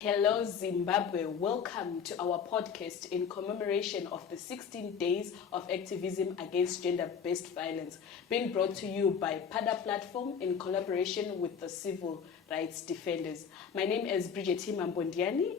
Hello Zimbabwe, welcome to our podcast in commemoration of the 16 Days of Activism Against Gender-Based Violence, being brought to you by PADA Platform in collaboration with the Civil Rights Defenders. My name is Bridget Mbondiani.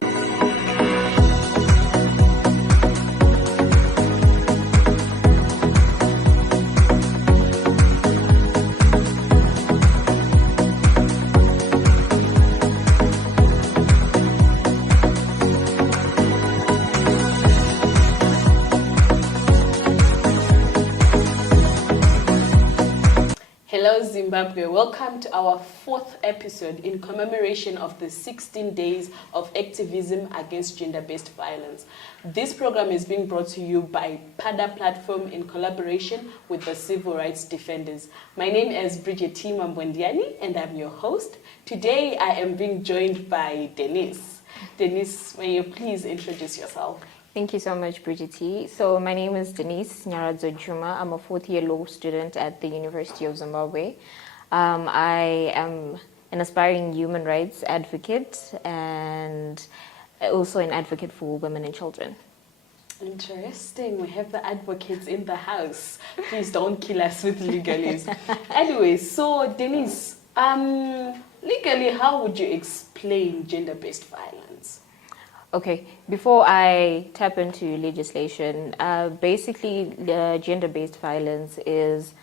Hello Zimbabwe, welcome to our fourth episode in commemoration of the 16 Days of Activism Against Gender-Based Violence. This program is being brought to you by PADA Platform in collaboration with the Civil Rights Defenders. My name is Bridget Mbondiani and I'm your host. Today I am being joined by Denise. Denise, may you please introduce yourself? Thank you so much, Bridget. So my name is Denise Nyaradzo Juma. I'm a fourth-year law student at the University of Zimbabwe. I am an aspiring human rights advocate and also an advocate for women and children. Interesting. We have the advocates in the house. Please don't kill us with legalese. Anyway, so Denise, legally, how would you explain gender-based violence? Okay, before I tap into legislation, basically gender-based violence is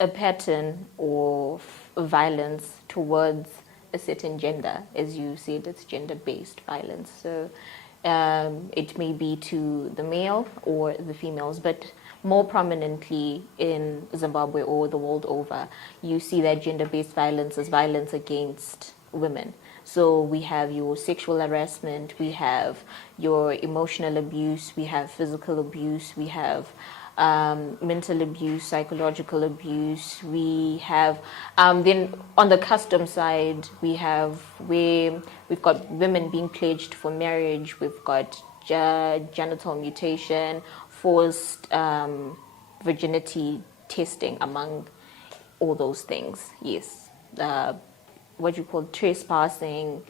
a pattern of violence towards a certain gender. As you said, it's gender-based violence. So it may be to the male or the females, but more prominently in Zimbabwe or the world over, you see that gender-based violence is violence against women. So we have your sexual harassment, we have your emotional abuse, we have physical abuse, we have mental abuse, psychological abuse, we have, then on the custom side, we have where we've got women being pledged for marriage, we've got genital mutilation, forced virginity testing, among all those things, yes. What you call trespassing,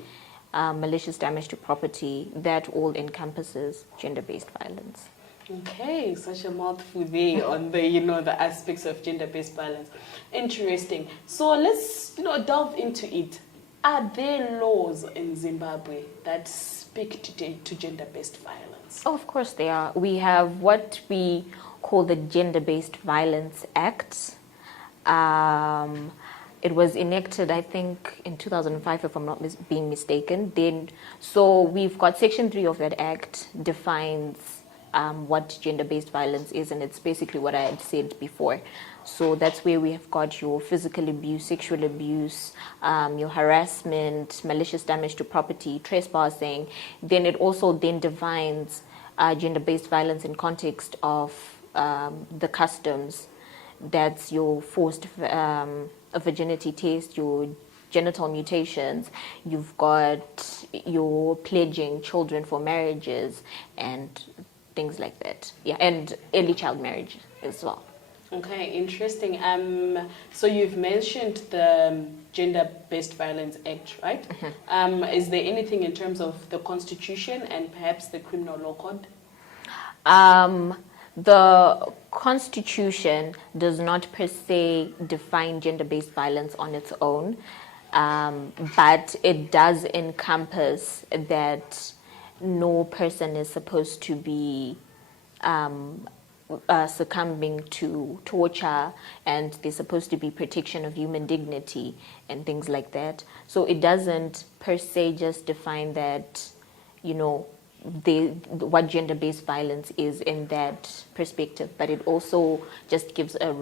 malicious damage to property, that all encompasses gender-based violence. Okay, such a mouthful there on the, the aspects of gender-based violence. Interesting. So let's, delve into it. Are there laws in Zimbabwe that speak to gender-based violence? Oh, of course there are. We have what we call the Gender-Based Violence Act. It was enacted, I think, in 2005, if I'm not being mistaken. So we've got Section 3 of that Act defines what gender-based violence is, and it's basically what I had said before. So that's where we have got your physical abuse, sexual abuse, your harassment, malicious damage to property, trespassing. Then it also then defines gender-based violence in context of the customs. That's your forced a virginity test, your genital mutations, you've got your pledging children for marriages and things like that. Yeah, and early child marriage as well. Okay, interesting. So you've mentioned the Gender-Based Violence Act, right? Mm-hmm. Is there anything in terms of the Constitution and perhaps the Criminal Law Code? The Constitution does not per se define gender-based violence on its own, but it does encompass that no person is supposed to be succumbing to torture, and there's supposed to be protection of human dignity and things like that. So it doesn't per se just define that, what gender-based violence is in that perspective, but it also just gives a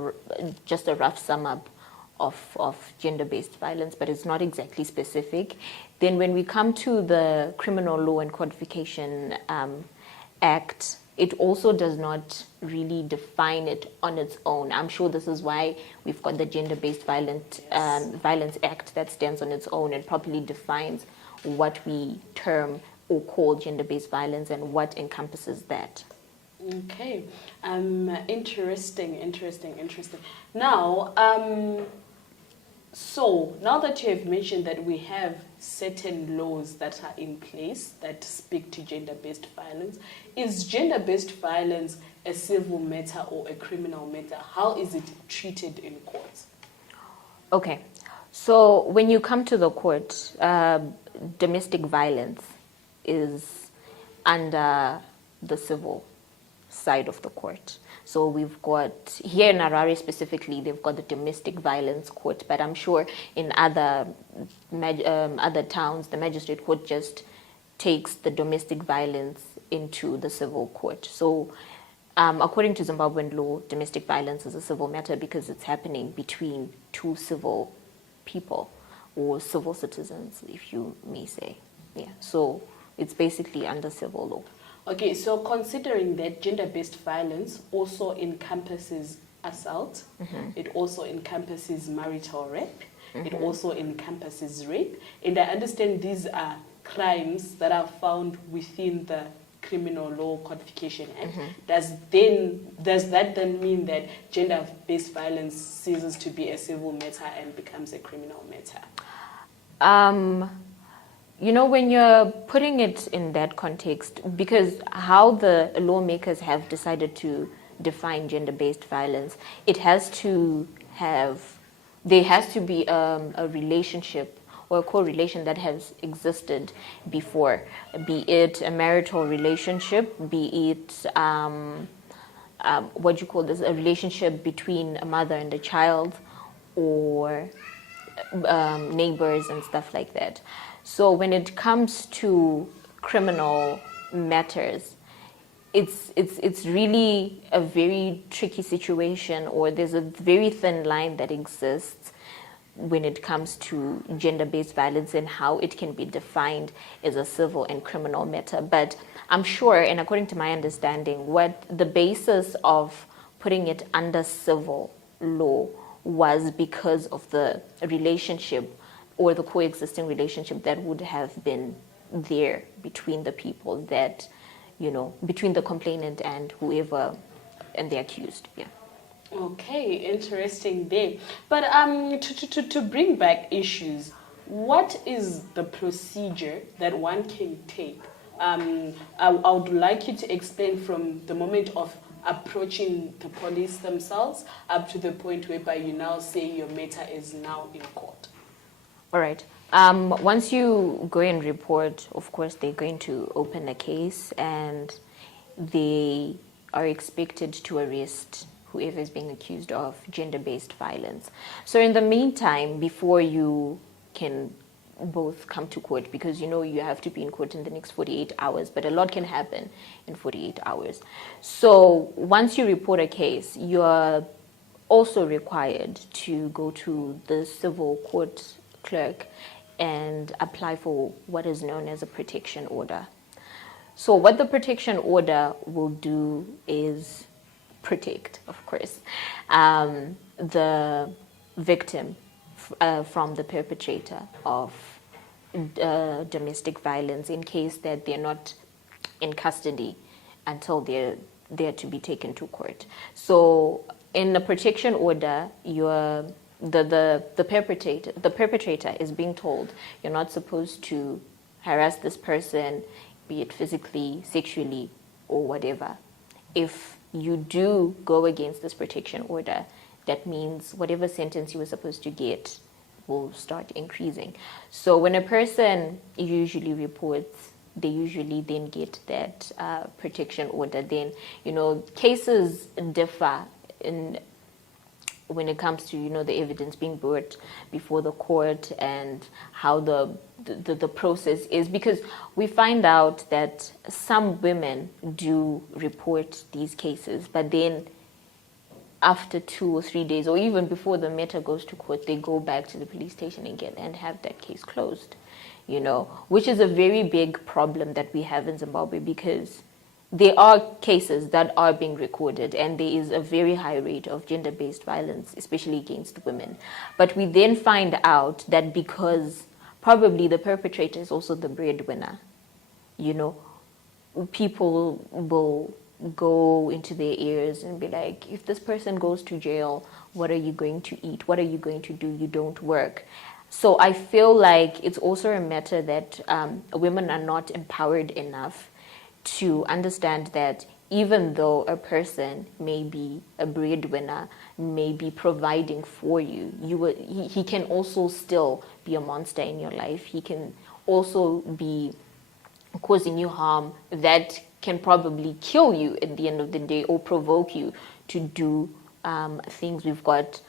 rough sum up of gender-based violence, but it's not exactly specific. Then when we come to the Criminal Law and Codification Act, it also does not really define it on its own. I'm sure this is why we've got the Gender-Based Violence Act that stands on its own and properly defines what we term or call gender-based violence and what encompasses that. Okay, interesting. Now, so now that you have mentioned that we have certain laws that are in place that speak to gender-based violence. Is gender-based violence a civil matter or a criminal matter? How is it treated in courts? Okay, so when you come to the court, domestic violence is under the civil side of the court. So we've got, here in Harare specifically, they've got the domestic violence court, but I'm sure in other towns, the magistrate court just takes the domestic violence into the civil court. So according to Zimbabwean law, domestic violence is a civil matter because it's happening between two civil people or civil citizens, if you may say. Yeah, so it's basically under civil law. Okay, so considering that gender-based violence also encompasses assault, it also encompasses marital rape, it also encompasses rape, and I understand these are crimes that are found within the Criminal Law Codification Act. Does that then mean that gender-based violence ceases to be a civil matter and becomes a criminal matter? You know, when you're putting it in that context, because how the lawmakers have decided to define gender-based violence, there has to be a relationship or a correlation that has existed before, be it a marital relationship, be it a relationship between a mother and a child, or neighbors and stuff like that. So when it comes to criminal matters, it's really a very tricky situation, or there's a very thin line that exists when it comes to gender-based violence and how it can be defined as a civil and criminal matter. But I'm sure, and according to my understanding, what the basis of putting it under civil law was because of the relationship or the coexisting relationship that would have been there between the people that, you know, between the complainant and whoever, and the accused, yeah. Okay, interesting there. But to bring back issues, what is the procedure that one can take? I would like you to explain from the moment of approaching the police themselves up to the point whereby you now say your matter is now in court. All right. Once you go and report, of course, they're going to open a case and they are expected to arrest whoever is being accused of gender-based violence. So in the meantime, before you can both come to court, because you know you have to be in court in the next 48 hours, but a lot can happen in 48 hours. So once you report a case, you're also required to go to the civil court clerk and apply for what is known as a protection order. So what the protection order will do is protect, of course, the victim from the perpetrator of domestic violence in case that they're not in custody until they're to be taken to court. So in the protection order, the perpetrator is being told you're not supposed to harass this person, be it physically, sexually, or whatever. If you do go against this protection order, that means whatever sentence you were supposed to get will start increasing. So when a person usually reports, they usually then get that protection order. Then, you know, cases differ when it comes to, you know, the evidence being brought before the court and how the process is, because we find out that some women do report these cases, but then after 2 or 3 days, or even before the matter goes to court, they go back to the police station again and have that case closed, you know, which is a very big problem that we have in Zimbabwe, because there are cases that are being recorded and there is a very high rate of gender-based violence, especially against women. But we then find out that because probably the perpetrator is also the breadwinner, you know, people will go into their ears and be like, if this person goes to jail, what are you going to eat? What are you going to do? You don't work. So I feel like it's also a matter that women are not empowered enough to understand that even though a person may be a breadwinner, may be providing for you, he can also still be a monster in your life. He can also be causing you harm that can probably kill you at the end of the day or provoke you to do things. We've got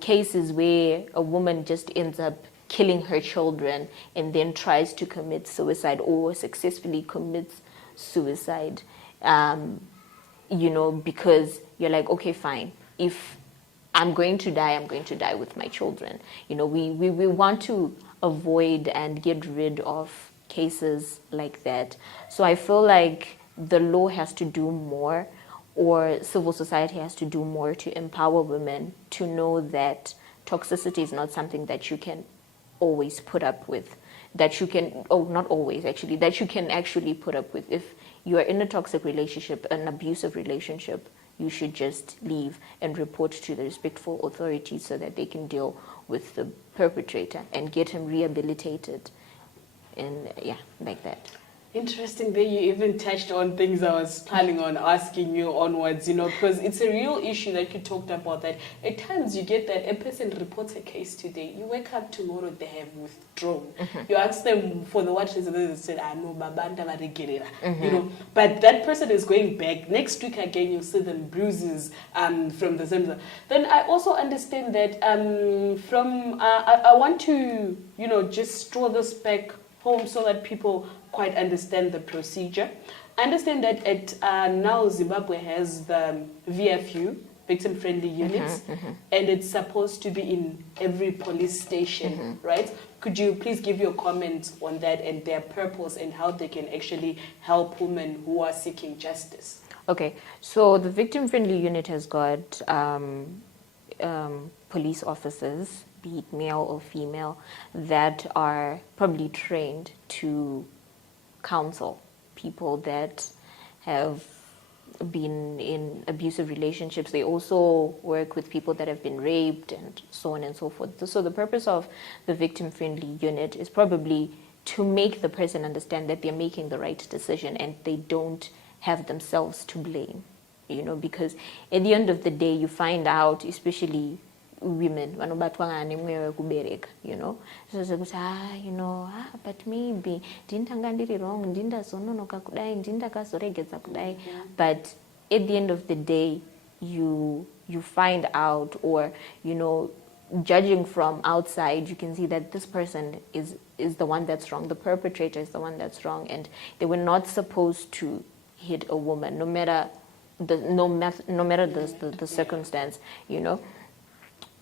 cases where a woman just ends up killing her children and then tries to commit suicide or successfully commits suicide, because you're like, okay, fine. If I'm going to die, I'm going to die with my children. We want to avoid and get rid of cases like that. So I feel like the law has to do more, or civil society has to do more to empower women to know that toxicity is not something that you can always put up with. That you can, not always actually, that you can actually put up with. If you are in a toxic relationship, an abusive relationship, you should just leave and report to the respectful authorities so that they can deal with the perpetrator and get him rehabilitated. And like that. Interesting that you even touched on things I was planning on asking you onwards, because it's a real issue that you talked about, that at times you get that a person reports a case today, you wake up tomorrow, they have withdrawn. You ask them for the what reason, they said, no, babanda varegerera, but that person is going back. Next week again, you see them bruises from the same. Then I also understand that I want to, just draw this back home so that people quite understand the procedure. I understand that now Zimbabwe has the VFU, victim-friendly units, and it's supposed to be in every police station, right? Could you please give your comments on that and their purpose and how they can actually help women who are seeking justice? Okay, so the victim-friendly unit has got police officers, be it male or female, that are probably trained to counsel people that have been in abusive relationships. They also work with people that have been raped and so on and so forth. So the purpose of the victim-friendly unit is probably to make the person understand that they're making the right decision and they don't have themselves to blame, because at the end of the day, you find out, especially women, but maybe ndinanga ndiri wrong, ndindazononoka kudai, ndindakazoregedza kudai. But at the end of the day, you find out, or judging from outside, you can see that this person is the one that's wrong, the perpetrator is the one that's wrong, and they were not supposed to hit a woman, no matter the circumstance,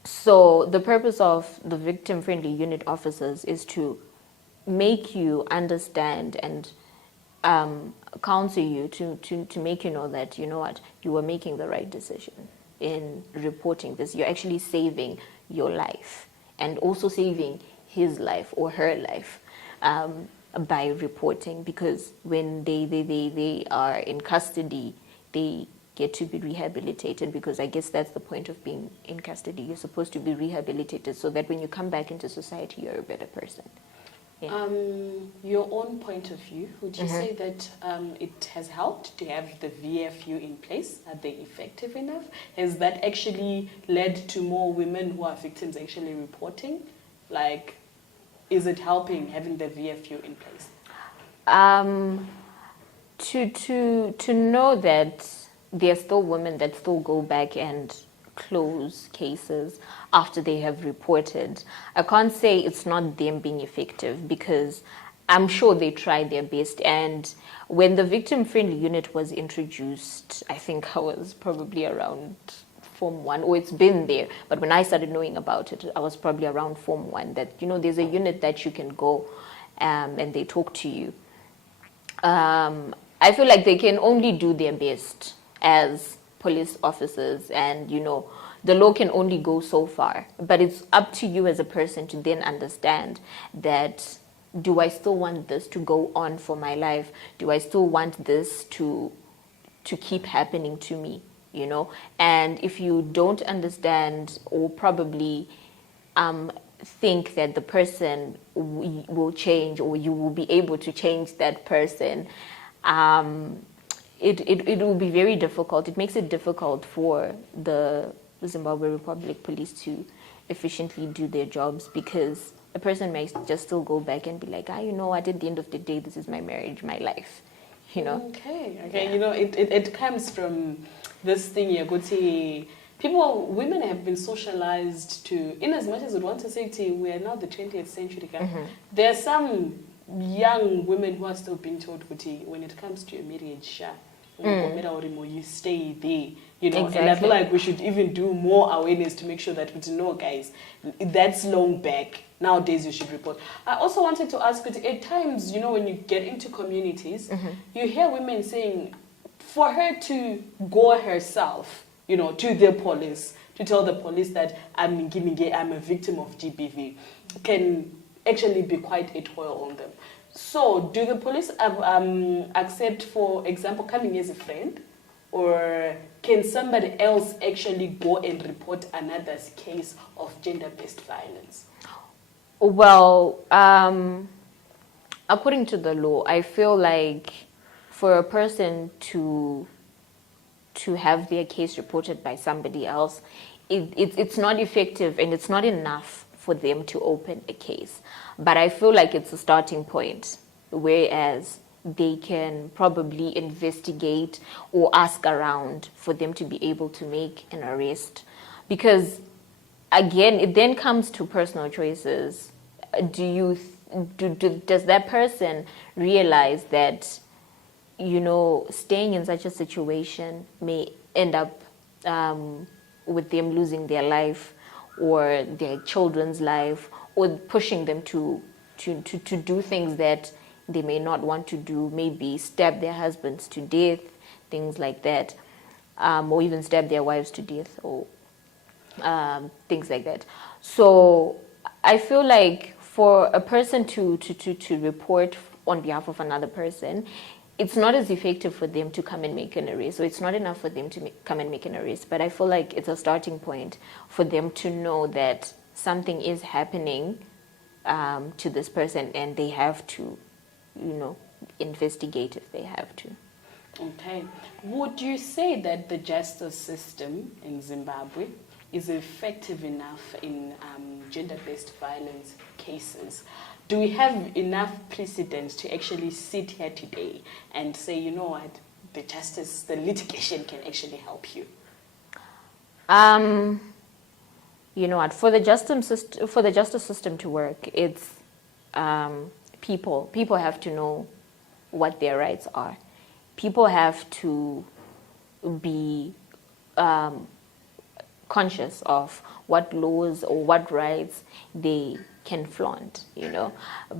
So the purpose of the victim-friendly unit officers is to make you understand and counsel you to make you know that, you are making the right decision in reporting this. You're actually saving your life and also saving his life or her life by reporting, because when they are in custody, they get to be rehabilitated, because I guess that's the point of being in custody. You're supposed to be rehabilitated so that when you come back into society, you're a better person. Yeah. Your own point of view, would you say that it has helped to have the VFU in place? Are they effective enough? Has that actually led to more women who are victims actually reporting? Like, is it helping having the VFU in place? To know that there are still women that still go back and close cases after they have reported. I can't say it's not them being effective, because I'm sure they tried their best. And when the victim-friendly unit was introduced, I think I was probably around Form 1, or it's been there, but when I started knowing about it, I was probably around Form 1, that, there's a unit that you can go and they talk to you. I feel like they can only do their best as police officers, and the law can only go so far, but it's up to you as a person to then understand that, do I still want this to go on for my life? Do I still want this to keep happening to me? And if you don't understand, or probably think that the person will change, or you will be able to change that person, it will be very difficult. It makes it difficult for the Zimbabwe Republic Police to efficiently do their jobs, because a person may just still go back and be like, you know what, at the end of the day, this is my marriage, my life, you know. Okay. Yeah. You know, it comes from this thing here, women have been socialized to, in as much as we want to say we are now the 20th century, there are some young women who are still being told, when it comes to your marriage, you stay there, you know. Exactly. And I feel like we should even do more awareness to make sure that we know, guys, that's long back. Nowadays you should report. I also wanted to ask, at times, you know, when you get into communities, you hear women saying, for her to go herself, you know, to the police, to tell the police that I'm a victim of GBV, can actually be quite a toil on them. So, do the police accept, for example, coming as a friend? Or can somebody else actually go and report another's case of gender-based violence? Well, according to the law, I feel like for a person to have their case reported by somebody else, it's not effective, and it's not enough for them to open a case. But I feel like it's a starting point, whereas they can probably investigate or ask around for them to be able to make an arrest. Because again, it then comes to personal choices. Does that person realize that, you know, staying in such a situation may end up with them losing their life, or their children's life, or pushing them to do things that they may not want to do, maybe stab their husbands to death, things like that, or even stab their wives to death, or things like that. So I feel like for a person to report on behalf of another person, it's not as effective for them to come and make an arrest. So it's not enough for them to come and make an arrest. But I feel like it's a starting point for them to know that something is happening to this person, and they have to, you know, investigate if they have to. Okay. Would you say that the justice system in Zimbabwe is effective enough in gender-based violence cases? Do we have enough precedents to actually sit here today and say, you know what, the litigation can actually help you? You know what, for the justice system to work, it's people have to know what their rights are. People have to be conscious of what laws or what rights they can flaunt, you know.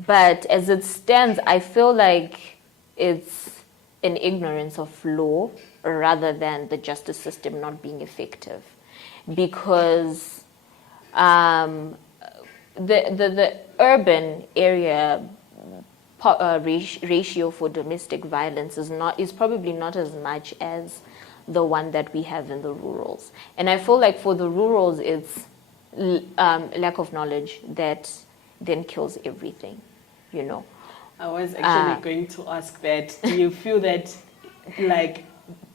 But as it stands, I feel like it's an ignorance of law rather than the justice system not being effective, because the urban area ratio for domestic violence is probably not as much as the one that we have in the rurals. And I feel like for the rurals, it's lack of knowledge that then kills everything, you know. I was actually going to ask that. Do you feel that, like,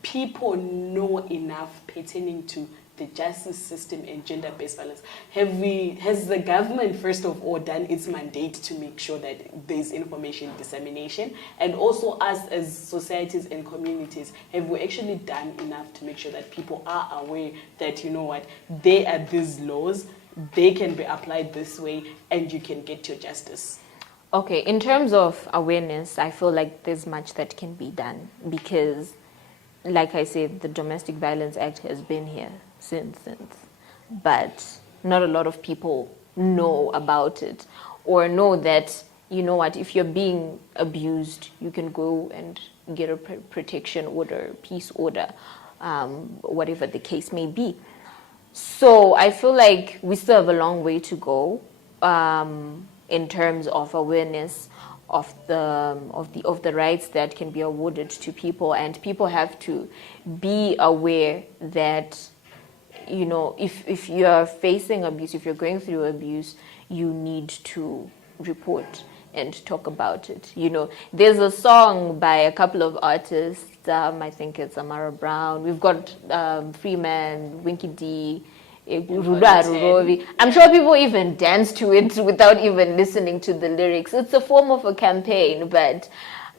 people know enough pertaining to the justice system and gender-based violence? Has the government, first of all, done its mandate to make sure that there's information dissemination? And also, us as societies and communities, have we actually done enough to make sure that people are aware that, you know what, there are these laws, they can be applied this way, and you can get your justice? Okay, in terms of awareness, I feel like there's much that can be done, because, like I said, the Domestic Violence Act has been here since, but not a lot of people know about it, or know that, you know what, if you're being abused, you can go and get a protection order, peace order, whatever the case may be. So I feel like we still have a long way to go in terms of awareness of the rights that can be awarded to people, and people have to be aware that if you're facing abuse, if you're going through abuse, you need to report and talk about it. There's a song by a couple of artists. I think it's Amara Brown. We've got Freeman, Winky D, Ruda Rurovi. I'm sure people even dance to it without even listening to the lyrics. It's a form of a campaign, but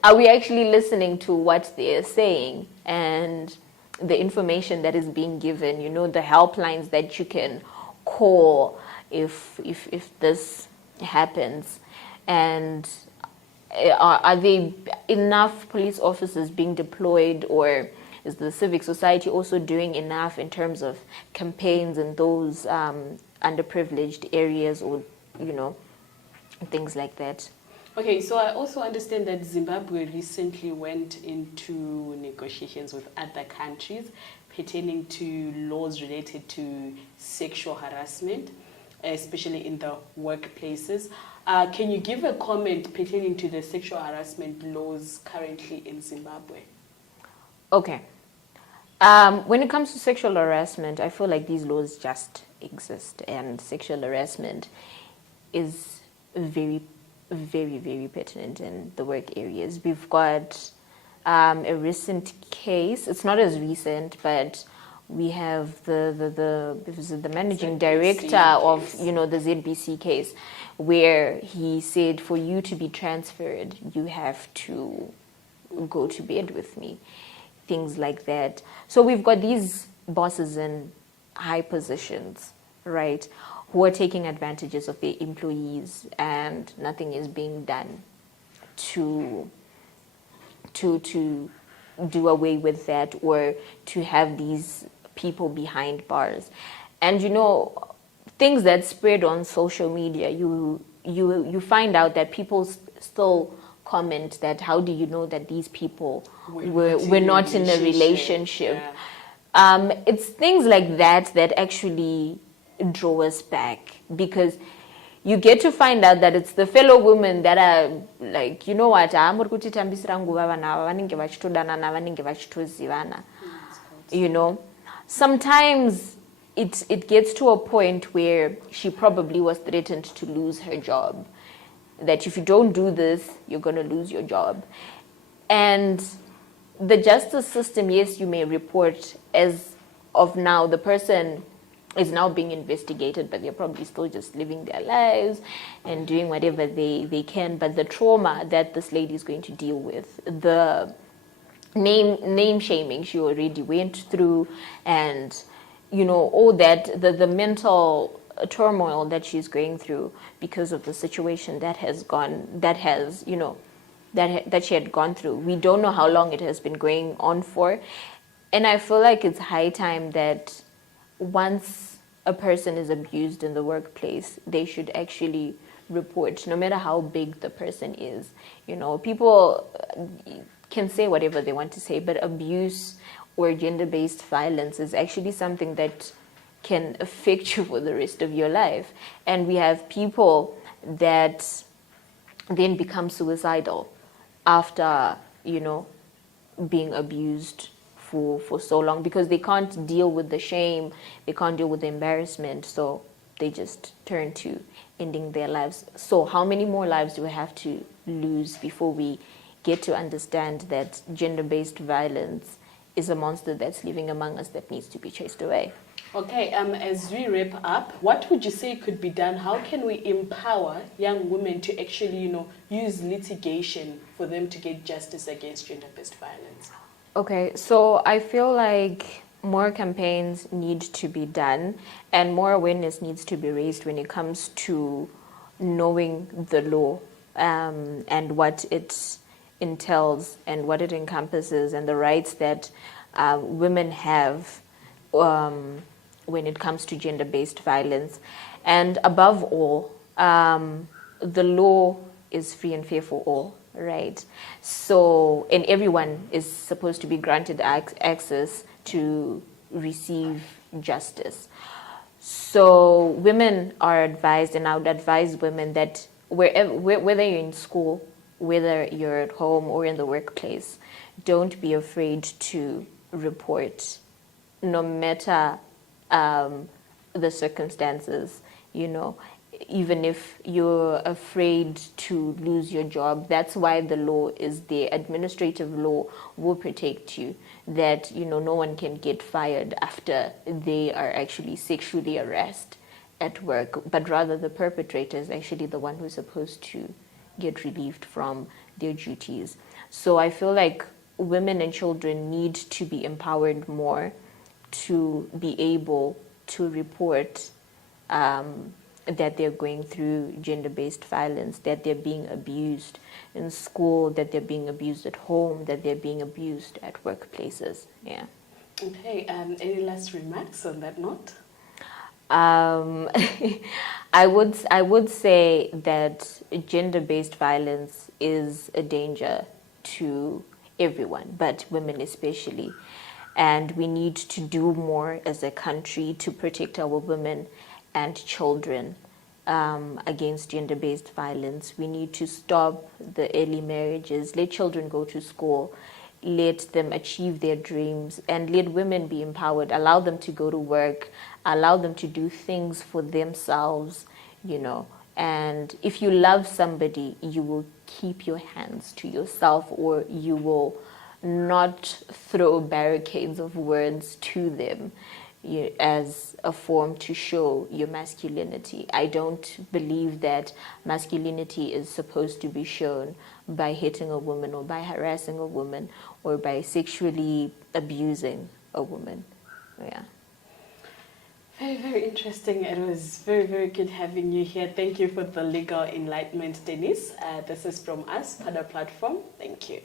are we actually listening to what they're saying and the information that is being given? The helplines that you can call if this happens, and are there enough police officers being deployed, or is the civic society also doing enough in terms of campaigns in those underprivileged areas, or things like that? Okay, so I also understand that Zimbabwe recently went into negotiations with other countries pertaining to laws related to sexual harassment, especially in the workplaces. Can you give a comment pertaining to the sexual harassment laws currently in Zimbabwe? Okay. When it comes to sexual harassment, I feel like these laws just exist, and sexual harassment is very, very, very pertinent in the work areas. We've got a recent case. It's not as recent, but we have the managing director of the ZBC case, where he said, for you to be transferred, you have to go to bed with me, things like that. So we've got these bosses in high positions, right, who are taking advantages of their employees, and nothing is being done to do away with that, or to have these people behind bars. And things that spread on social media, you find out that people still comment that, how do you know that these people were not in a relationship? Yeah. It's things like that actually draw us back, because you get to find out that it's the fellow women that are like, what, sometimes it gets to a point where she probably was threatened to lose her job, that if you don't do this, you're going to lose your job. And the justice system, yes, you may report, as of now, the person is now being investigated, but they're probably still just living their lives and doing whatever they can. But the trauma that this lady is going to deal with, the name shaming she already went through, and all that, the mental turmoil that she's going through because of the situation that she had gone through. We don't know how long it has been going on for. And I feel like it's high time that once a person is abused in the workplace, they should actually report, no matter how big the person is. People can say whatever they want to say, but abuse or gender-based violence is actually something that can affect you for the rest of your life. And we have people that then become suicidal after, being abused for so long, because they can't deal with the shame, they can't deal with the embarrassment, so they just turn to ending their lives. So how many more lives do we have to lose before we get to understand that gender-based violence is a monster that's living among us that needs to be chased away? Okay, as we wrap up, what would you say could be done? How can we empower young women to actually, use litigation for them to get justice against gender-based violence? Okay, so I feel like more campaigns need to be done, and more awareness needs to be raised when it comes to knowing the law, and what it entails and what it encompasses, and the rights that women have when it comes to gender-based violence. And above all, the law is free and fair for all, right? So, and everyone is supposed to be granted access to receive justice. So women are advised, and I would advise women that whether you're in school, whether you're at home or in the workplace, don't be afraid to report, no matter the circumstances, you know. Even if you're afraid to lose your job, that's why the law is there. Administrative law will protect you, that, you know, no one can get fired after they are actually sexually harassed at work, but rather the perpetrator is actually the one who's supposed to get relieved from their duties. So I feel like women and children need to be empowered more to be able to report that they're going through gender-based violence, that they're being abused in school, that they're being abused at home, that they're being abused at workplaces. Yeah. Okay, any last remarks on that note? I would say that gender-based violence is a danger to everyone, but women especially. And we need to do more as a country to protect our women and children against gender-based violence. We need to stop the early marriages, let children go to school, let them achieve their dreams, and let women be empowered, allow them to go to work, allow them to do things for themselves, you know. And if you love somebody, you will keep your hands to yourself, or you will not throw barricades of words to them as a form to show your masculinity. I don't believe that masculinity is supposed to be shown by hitting a woman or by harassing a woman or by sexually abusing a woman. Yeah. Very, very interesting. It was very, very good having you here. Thank you for the legal enlightenment, Denise. This is from us, Pada Platform. Thank you.